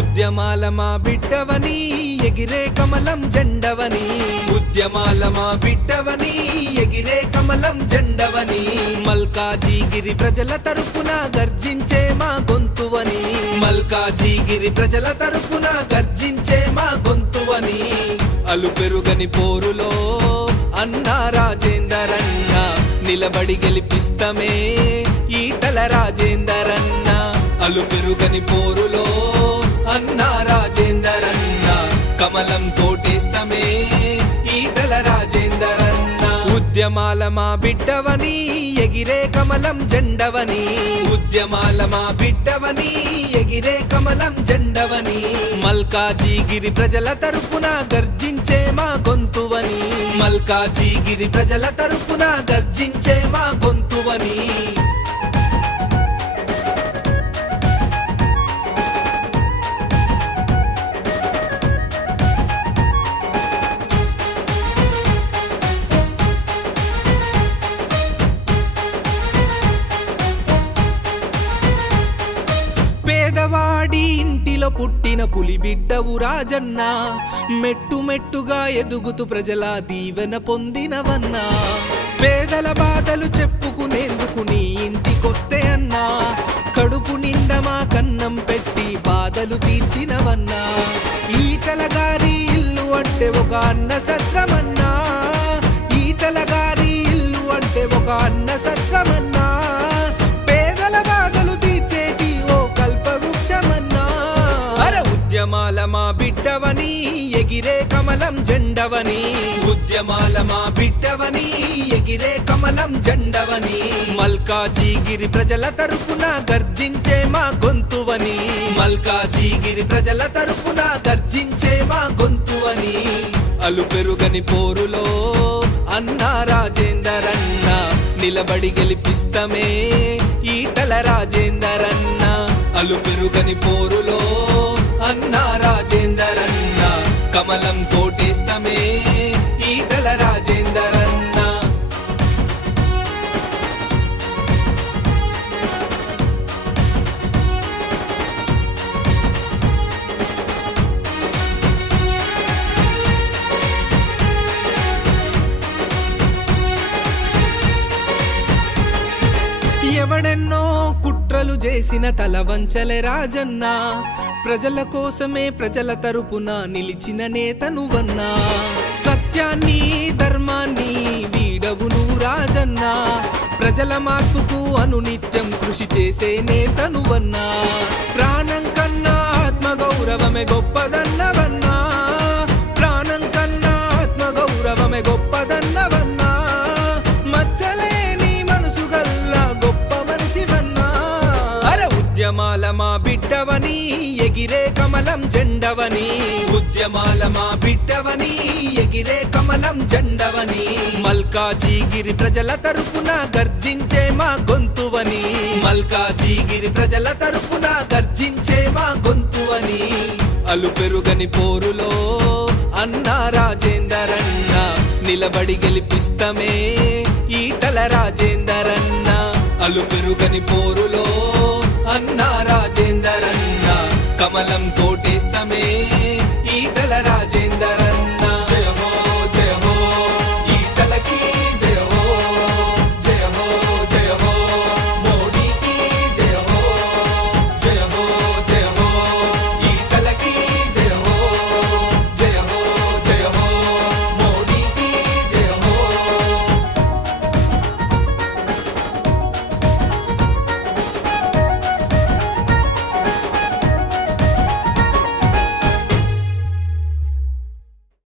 ఉద్యమాల మా బిడ్డవని ఎగిరే కమలం జెండవని. ఉద్యమాల మా బిడ్డవని ఎగిరే కమలం జెండవని. మల్కాజీగిరి ప్రజల తరపున గర్జించే మా గొంతువని. మల్కాజీగిరి ప్రజల తరపున గర్జించే మా గొంతువని. అలు పెరుగని పోరులో అన్నా రాజేందరన్న. నిలబడి గెలిపిస్తమే ఈటల రాజేందరన్న. అలు పెరుగని పోరులో అన్నా రాజేందరన్న కమలం తోటేస్తమే ఈటల రాజేందరన్న. ఉద్యమాల మా బిడ్డవని ఎగిరే కమలం జెండవని. ఉద్యమాల మా బిడ్డవని ఎగిరే కమలం జెండవని. మల్కాజీగిరి ప్రజల తరపున గర్జించే మా గొంతువని. మల్కాజీగిరి ప్రజల తరపున గర్జించే మా గొంతువని. ఇంటిలో పుట్టిన పులి బిడ్డవు రాజన్న. మెట్టు మెట్టుగా ఎదుగుతూ ప్రజల దీవెన పొందినవన్నా. పేదల బాధలు చెప్పుకునేందుకు నీ ఇంటికొస్తే అన్నా. కడుపు నిండా మా కన్నం పెట్టి బాధలు తీర్చినవన్నా. ఈటల గారి ఇల్లు అంటే ఒక అన్న సత్రమన్నా. ఈటల గారి ఇల్లు అంటే ఒక అన్న సత్రమన్నా. జెండవని ఉద్యమాల మా బిడ్డవని ఎగిరే కమలం జెండవని మల్కాజీగిరి ప్రజల తరపున గర్జించే మా గొంతువని మల్కాజీగిరి ప్రజల తరపున గర్జించే మా గొంతువని. అలు పెరుగని పోరులో అన్నా రాజేందరన్న నిలబడి గెలిపిస్తమే ఈటల రాజేందరన్న. అలు పెరుగని పోరులో అన్నా రాజేందరన్న. కమలం కోటేస్తమే ఈటల రాజేందరన్న. ఎవడెన్నో చేసిన తల వంచలే రాజన్న. ప్రజల కోసమే ప్రజల తరపున నిలిచిన నేతనువన్నా సత్యాన్ని ధర్మాన్ని వీడవు నువ్వు రాజన్న. ప్రజల మార్పుకు అనునిత్యం కృషి చేసే నేతనువన్నా ప్రాణం కన్నా ఆత్మ గౌరవమే గొప్పదన్నవన్నా. ప్రాణం కన్నా ఆత్మ గౌరవమే ఉద్యమాల మా బిడ్డవని ఎగిరే కమలం జెండవని. ఉద్యమాల మా బిడ్డవని ఎగిరే కమలం జెండవని. మల్కాజీగిరి ప్రజల తరపున గర్జించే మా గొంతువని. మల్కాజీగిరి ప్రజల తరపున గర్జించే మా గొంతువని. అలు పెరుగని పోరులో అన్నా రాజేందరన్న. నిలబడి గెలిపిస్తమే ఈటల రాజేందరన్న. అలు పెరుగని పోరులో అన్నా రాజేందరన్నా కమలం కోటేస్తమే ఈ తలరా